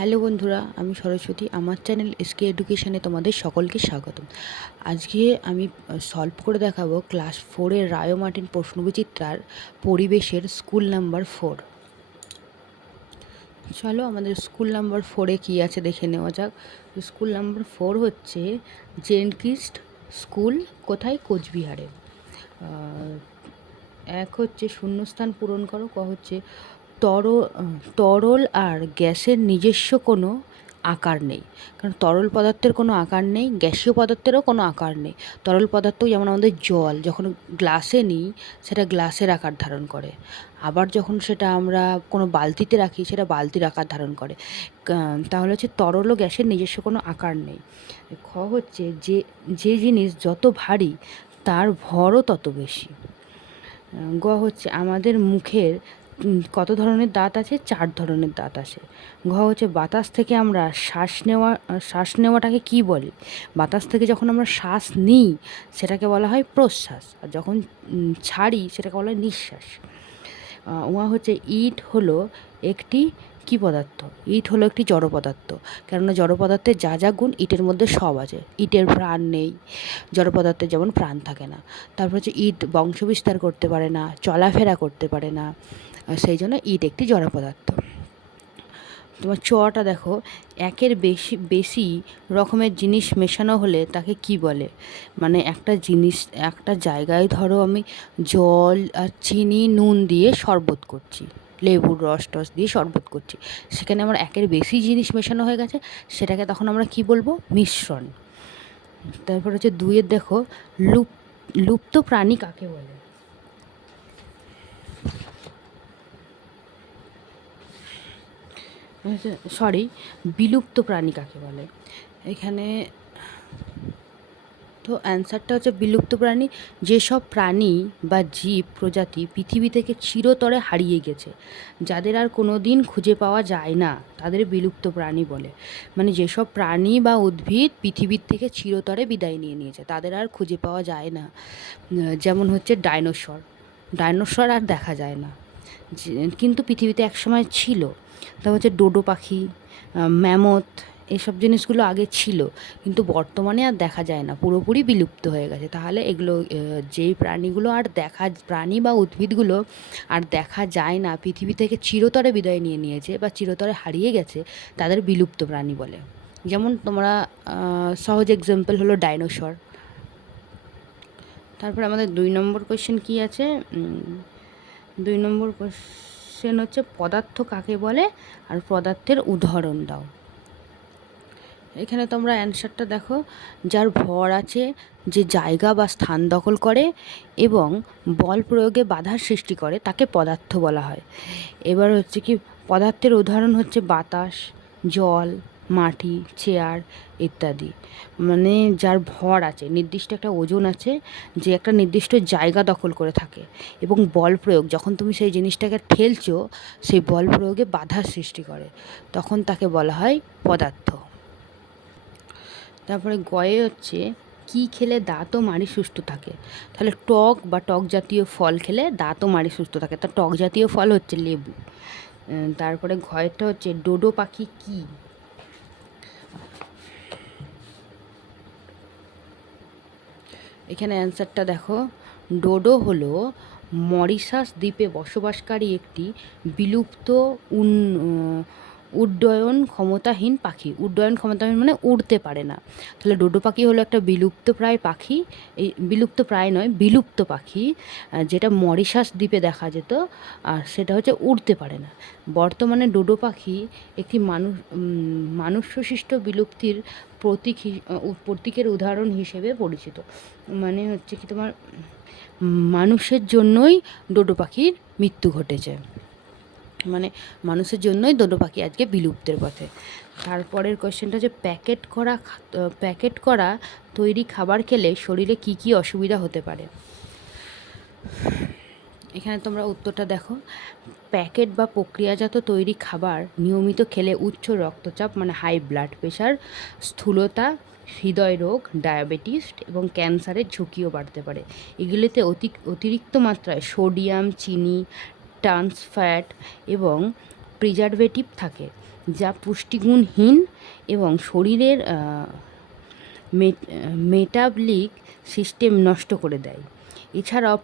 Hello বন্ধুরা, আমি সরস্বতী। আমার চ্যানেল এসকে এডুকেশনে তোমাদের সকলকে স্বাগতম। আজকে আমি সলভ করে দেখাবো ক্লাস 4-এর রায় মার্টিন প্রশ্নবিচিত্রার পরিবেশের স্কুল নাম্বার 4। চলো আমাদের স্কুল নাম্বার 4-এ কী আছে দেখে নেওয়া যাক। স্কুল নাম্বার 4 হচ্ছে জেনকিস্ট স্কুল, কোথায়? কোচবিহারে। এক হচ্ছে শূন্যস্থান পূরণ করো। ক হচ্ছে তরল আর গ্যাসের নিজস্ব কোনো আকার নেই। কারণ তরল পদার্থের কোনো আকার নেই, গ্যাসীয় পদার্থেরও কোনো আকার নেই। তরল পদার্থ যেমন আমাদের জল যখন গ্লাসে নিই সেটা গ্লাসের আকার ধারণ করে, আবার যখন সেটা আমরা কোনো বালতিতে রাখি সেটা বালতির আকার ধারণ করে। তাহলে হচ্ছে তরল ও গ্যাসের নিজস্ব কোনো আকার নেই। খ হচ্ছে যে জিনিস যত ভারী তার ভরও তত বেশি। গ হচ্ছে আমাদের মুখের কত ধরনের দাঁত আছে? 4 ধরনের দাঁত আছে। ঘ হচ্ছে বাতাস থেকে আমরা শ্বাস নেওয়াটাকে কি বলে? বাতাস থেকে যখন আমরা শ্বাস নিই সেটাকে বলা হয় প্রশ্বাস, আর যখন ছাড়ি সেটাকে বলা হয় নিঃশ্বাস। উহা হচ্ছে ইট হলো একটি কি পদার্থ? ইট হলো একটি জড় পদার্থ। কেননা জড় পদার্থের যা যা গুণ ইটের মধ্যে সব আছে। ইটের প্রাণ নেই, জড় পদার্থের যেমন প্রাণ থাকে না। তারপর হচ্ছে ইট বংশবিস্তার করতে পারে না, চলাফেরা করতে পারে না, সেই জন্য ইট একটি জড় পদার্থ। তোমার চটা দেখো, একের বেশি বেশি রকমের জিনিস মেশানো হলে তাকে কি বলে? মানে একটা জিনিস, একটা জায়গায় ধরো আমি জল আর চিনি নুন দিয়ে শরবত করছি, লেবুর রস টস দিয়ে শরবত করছি, সেখানে আমার একের বেশি জিনিস মেশানো হয়ে গেছে, সেটাকে তখন আমরা কি বলবো? মিশ্রণ। তারপর হচ্ছে দুইয়ের দেখো, লুপ্ত প্রাণী কাকে বলে? বিলুপ্ত প্রাণী কাকে বলে? এখানে তো অ্যান্সারটা হচ্ছে বিলুপ্ত প্রাণী যেসব প্রাণী বা জীব প্রজাতি পৃথিবী থেকে চিরতরে হারিয়ে গেছে, যাদের আর কোনো দিন খুঁজে পাওয়া যায় না, তাদের বিলুপ্ত প্রাণী বলে। মানে যেসব প্রাণী বা উদ্ভিদ পৃথিবীর থেকে চিরতরে বিদায় নিয়ে নিয়েছে, তাদের আর খুঁজে পাওয়া যায় না। যেমন হচ্ছে ডাইনোসর আর দেখা যায় না, কিন্তু পৃথিবীতে একসময় ছিল। তা হচ্ছে ডোডো পাখি, ম্যামথ, এসব জিনিসগুলো আগে ছিল, কিন্তু বর্তমানে আর দেখা যায় না, পুরোপুরি বিলুপ্ত হয়ে গেছে। তাহলে এগুলো যেই প্রাণীগুলো আর প্রাণী বা উদ্ভিদগুলো আর দেখা যায় না, পৃথিবী থেকে চিরতরে বিদায় নিয়ে নিয়েছে বা চিরতরে হারিয়ে গেছে, তাদের বিলুপ্ত প্রাণী বলে। যেমন তোমরা সহজ এক্সাম্পল হলো ডাইনোসর। তারপর আমাদের 2 নম্বর কোয়েশ্চেন কী আছে? 2 নম্বর কোয়েশ্চেন হচ্ছে পদার্থ কাকে বলে আর পদার্থের উদাহরণ দাও। এখানে তোমরা অ্যান্সারটা দেখো, যার ভর আছে, যে জায়গা বা স্থান দখল করে এবং বল প্রয়োগে বাধার সৃষ্টি করে, তাকে পদার্থ বলা হয়। এবার হচ্ছে কি, পদার্থের উদাহরণ হচ্ছে বাতাস, জল, মাটি, চেয়ার ইত্যাদি। মানে যার ভর আছে, নির্দিষ্ট একটা ওজন আছে, যে একটা নির্দিষ্ট জায়গা দখল করে থাকে, এবং বল প্রয়োগ, যখন তুমি সেই জিনিসটাকে ঠেলছো সেই বল প্রয়োগে বাধার সৃষ্টি করে, তখন তাকে বলা হয় পদার্থ। তারপরে গয়ে হচ্ছে কি খেলে দাঁত ও মাড়ি সুস্থ থাকে? তাহলে টক বা টক জাতীয় ফল খেলে দাঁত ও মাড়ি সুস্থ থাকে, তা টক জাতীয় ফল হচ্ছে লেবু। তারপরে ঘয়েরটা হচ্ছে ডোডো পাখি কি? এখানে অ্যান্সারটা দেখো, ডোডো হলো মরিশাস দ্বীপে বসবাসকারী একটি বিলুপ্ত উড্ডয়ন ক্ষমতাহীন পাখি। উড্ডয়ন ক্ষমতাহীন মানে উড়তে পারে না। তাহলে ডোডো পাখি হলো একটা বিলুপ্তপ্রায় পাখি, এই বিলুপ্তপ্রায় নয়, বিলুপ্ত পাখি, যেটা মরিশাস দ্বীপে দেখা যেত, আর সেটা হচ্ছে উড়তে পারে না। বর্তমানে ডোডো পাখি একটি মানুষ্যসৃষ্ট বিলুপ্তির প্রতীকের উদাহরণ হিসেবে পরিচিত। মানে হচ্ছে কি, তোমার মানুষের জন্যই ডোডো পাখির মৃত্যু ঘটেছে, মানে মানুষের জন্যই ডোডো পাখি আজকে বিলুপ্তের পথে। তারপরের কোয়েশ্চেনটা হচ্ছে প্যাকেট করা তৈরি খাবার খেলে শরীরে কি কি অসুবিধা হতে পারে? এখানে তোমরা উত্তরটা দেখো, প্যাকেট বা প্রক্রিয়াজাত তৈরি খাবার নিয়মিত খেলে উচ্চ রক্তচাপ মানে হাই ব্লাড প্রেশার, স্থূলতা, হৃদয়রোগ, ডায়াবেটিস এবং ক্যান্সারের ঝুঁকিও বাড়তে পারে। এগুলিতে অতিরিক্ত মাত্রায় সোডিয়াম, চিনি, ট্রান্স ফ্যাট এবং প্রিজারভেটিভ থাকে যা পুষ্টিগুণহীন এবং শরীরের মেটাবলিক সিস্টেম নষ্ট করে দেয়। এছাড়াও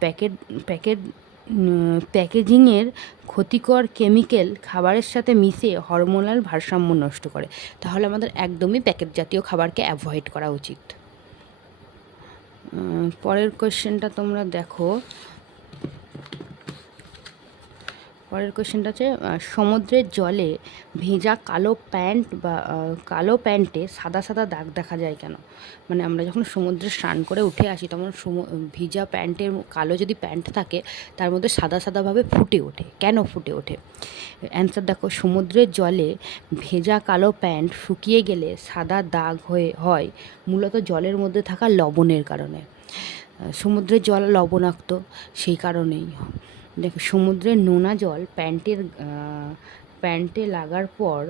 প্যাকেজিংয়ের ক্ষতিকর কেমিক্যাল খাবারের সাথে মিশে হরমোনাল ভারসাম্য নষ্ট করে। তাহলে আমাদের একদমই প্যাকেট জাতীয় খাবারকে অ্যাভয়েড করা উচিত। পরের কোয়েশ্চেনটা তোমরা দেখো। পরের কোয়েশ্চেনটা হচ্ছে সমুদ্রের জলে ভেজা কালো প্যান্টে সাদা সাদা দাগ দেখা যায় কেন? মানে আমরা যখন সমুদ্রে স্নান করে উঠে আসি তখন ভিজা প্যান্টের কালো যদি প্যান্ট থাকে তার মধ্যে সাদা সাদাভাবে ফুটে ওঠে, কেন ফুটে ওঠে? অ্যান্সার দেখো, সমুদ্রের জলে ভেজা কালো প্যান্ট শুকিয়ে গেলে সাদা দাগ হয় মূলত জলের মধ্যে থাকা লবণের কারণে। সমুদ্রের জল লবণাক্ত, সেই কারণেই। দেখো, সমুদ্রের নোনা জল প্যান্টে লাগার পর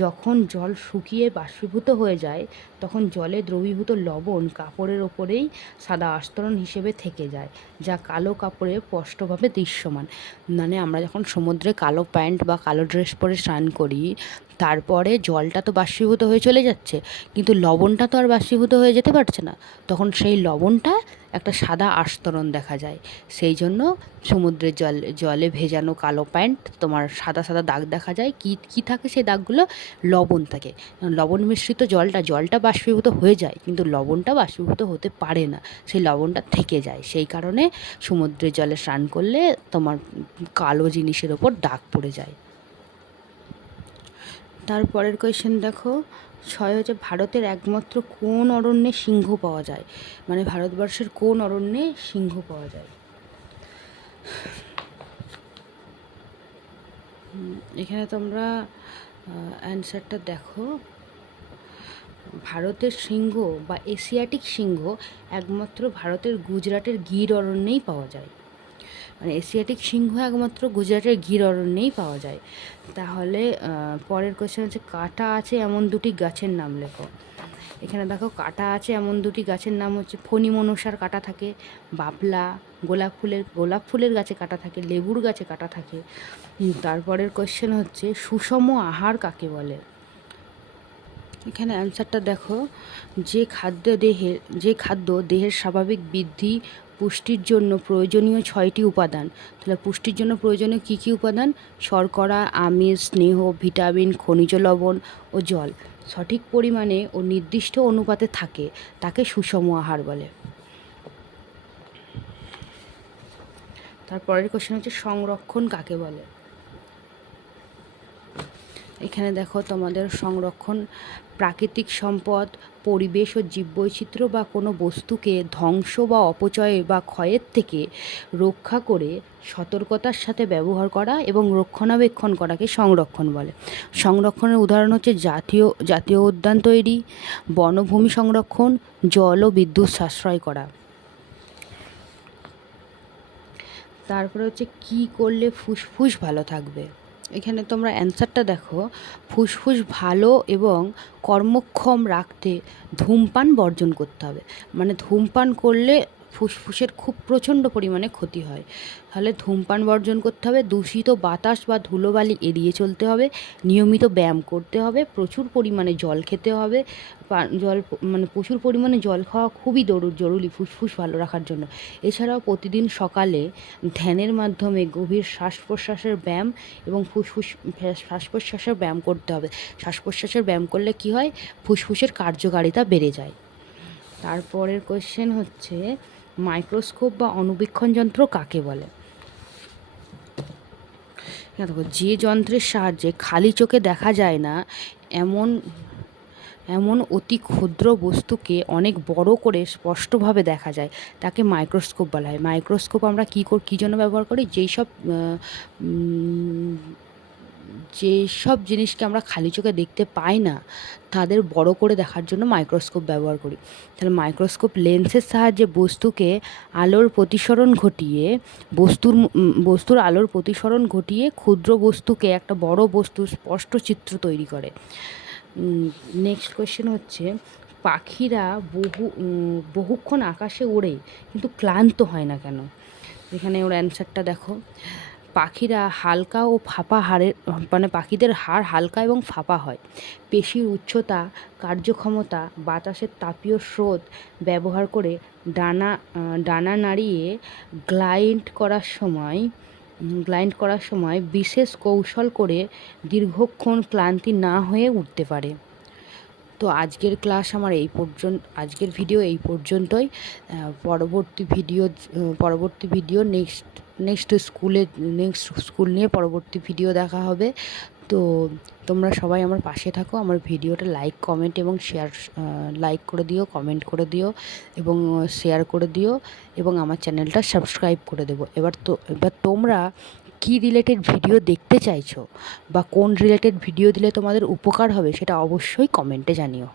যখন জল শুকিয়ে বাষ্পীভূত হয়ে যায় তখন জলে দ্রবীভূত লবণ কাপড়ের ওপরেই সাদা আস্তরণ হিসেবে থেকে যায়, যা কালো কাপড়ে স্পষ্টভাবে দৃশ্যমান। মানে আমরা যখন সমুদ্রে কালো প্যান্ট বা কালো ড্রেস পরে স্নান করি, তারপরে জলটা তো বাষ্পীভূত হয়ে চলে যাচ্ছে, কিন্তু লবণটা তো আর বাষ্পীভূত হয়ে যেতে পারছে না, তখন সেই লবণটা একটা সাদা আস্তরণ দেখা যায়। সেই জন্য সমুদ্রের জলে ভেজানো কালো প্যান্ট তোমার সাদা সাদা দাগ দেখা যায়। কি থাকে সেই দাগগুলো? লবণ থাকে। লবণ মিশ্রিত জলটা বাষ্পীভূত হয়ে যায়, কিন্তু লবণটা বাষ্পীভূত হতে পারে না, সেই লবণটা থেকে যায়। সেই কারণে সমুদ্রের জলে স্নান করলে তোমার কালো জিনিসের ওপর দাগ পড়ে যায়। তারপরের কোয়েশ্চেন দেখো, 6 হচ্ছে ভারতের একমাত্র কোন অরণ্যে সিংহ পাওয়া যায়? মানে ভারতবর্ষের কোন অরণ্যে সিংহ পাওয়া যায়? এখানে তোমরা অ্যান্সারটা দেখো। ভারতের সিংহ বা এশিয়াটিক সিংহ একমাত্র ভারতের গুজরাটের গির অরণ্যেই পাওয়া যায়। মানে এশিয়াটিক সিংহ একমাত্র গুজরাটের গির অরণ্যেই পাওয়া যায়। তাহলে পরের কোয়েশ্চেন হচ্ছে, কাঁটা আছে এমন দুটি গাছের নাম লেখো। এখানে দেখো, কাঁটা আছে এমন দুটি গাছের নাম হচ্ছে, ফণি মনসার কাঁটা থাকে, বাবলা, গোলাপ ফুলের গাছে কাঁটা থাকে, লেবুর গাছে কাঁটা থাকে। তারপরের কোয়েশ্চেন হচ্ছে, সুষম আহার কাকে বলে? এখানে অ্যান্সারটা দেখো, যে খাদ্য দেহের স্বাভাবিক বৃদ্ধি পুষ্টির জন্য প্রয়োজনীয় 6টি উপাদান। তাহলে পুষ্টির জন্য প্রয়োজনীয় কী কী উপাদান? শর্করা, আমিষ, স্নেহ, ভিটামিন, খনিজ লবণ ও জল সঠিক পরিমাণে ও নির্দিষ্ট অনুপাতে থাকে, তাকে সুষম আহার বলে। তারপরের কোশ্চেন হচ্ছে, সংরক্ষণ কাকে বলে? এখানে দেখো, তোমাদের সংরক্ষণ প্রাকৃতিক সম্পদ, পরিবেশ ও জীববৈচিত্র্য বা কোনো বস্তুকে ধ্বংস বা অপচয় বা ক্ষয়ের থেকে রক্ষা করে সতর্কতার সাথে ব্যবহার করা এবং রক্ষণাবেক্ষণ করাকে সংরক্ষণ বলে। সংরক্ষণের উদাহরণ হচ্ছে জাতীয় উদ্যান তৈরি, বনভূমি সংরক্ষণ, জল ও বিদ্যুৎ সাশ্রয় করা। তারপরে হচ্ছে, কী করলে ফুসফুস ভালো থাকবে? এখানে তোমরা অ্যান্সারটা দেখো, ফুসফুস ভালো এবং কর্মক্ষম রাখতে ধূমপান বর্জন করতে হবে। মানে ধূমপান করলে ফুসফুসের খুব প্রচণ্ড পরিমাণে ক্ষতি হয়। তাহলে ধূমপান বর্জন করতে হবে, দূষিত বাতাস বা ধুলোবালি এড়িয়ে চলতে হবে, নিয়মিত ব্যায়াম করতে হবে, প্রচুর পরিমাণে জল খেতে হবে। প্রচুর পরিমাণে জল খাওয়া খুবই জরুরি ফুসফুস ভালো রাখার জন্য। এছাড়াও প্রতিদিন সকালে ধ্যানের মাধ্যমে গভীর শ্বাস প্রশ্বাসের ব্যায়াম এবং শ্বাস প্রশ্বাসের ব্যায়াম করতে হবে। শ্বাস প্রশ্বাসের ব্যায়াম করলে কি হয়? ফুসফুসের কার্যকারিতা বেড়ে যায়। তারপরের কোয়েশ্চেন হচ্ছে, মাইক্রোস্কোপ বা অণুবীক্ষণ যন্ত্র কাকে বলে? দেখো, যে যন্ত্রের সাহায্যে খালি চোখে দেখা যায় না এমন অতি ক্ষুদ্র বস্তুকে অনেক বড় করে স্পষ্টভাবে দেখা যায়, তাকে মাইক্রোস্কোপ বলা হয়। মাইক্রোস্কোপ আমরা কী জন্য ব্যবহার করি? যেসব জিনিসকে আমরা খালি চোখে দেখতে পাই না তাদের বড় করে দেখার জন্য মাইক্রোস্কোপ ব্যবহার করি। তাহলে মাইক্রোস্কোপ লেন্সের সাহায্যে বস্তুর আলোর প্রতিসরণ ঘটিয়ে ক্ষুদ্র বস্তুকে একটা বড় বস্তুর স্পষ্ট চিত্র তৈরি করে। নেক্সট কোয়েশ্চেন হচ্ছে, পাখিরা বহুক্ষণ আকাশে ওড়ে কিন্তু ক্লান্ত হয় না কেন? এখানে ওর অ্যান্সারটা দেখো, পাখিরা হালকা ও ফাঁপা হাড়ের মানে পাখিদের হাড় হালকা এবং ফাঁপা হয়। পেশির উচ্চতা, কার্যক্ষমতা, বাতাসের তাপীয় স্রোত ব্যবহার করে ডানা নাড়িয়ে গ্লাইড করার সময় বিশেষ কৌশল করে দীর্ঘক্ষণ ক্লান্তি না হয়ে উঠতে পারে। তো আজকের ক্লাস আমার আজকের ভিডিও এই পর্যন্তই। পরবর্তী ভিডিও নেক্সট স্কুল নিয়ে পরবর্তী ভিডিও দেখা হবে। তো তোমরা সবাই আমার পাশে থাকো, আমার ভিডিওটা লাইক করে দিও, কমেন্ট করে দিও এবং শেয়ার করে দিও এবং আমার চ্যানেলটা সাবস্ক্রাইব করে দেবো। এবার তোমরা কী রিলেটেড ভিডিও দেখতে চাইছো বা কোন রিলেটেড ভিডিও দিলে তোমাদের উপকার হবে সেটা অবশ্যই কমেন্টে জানিও।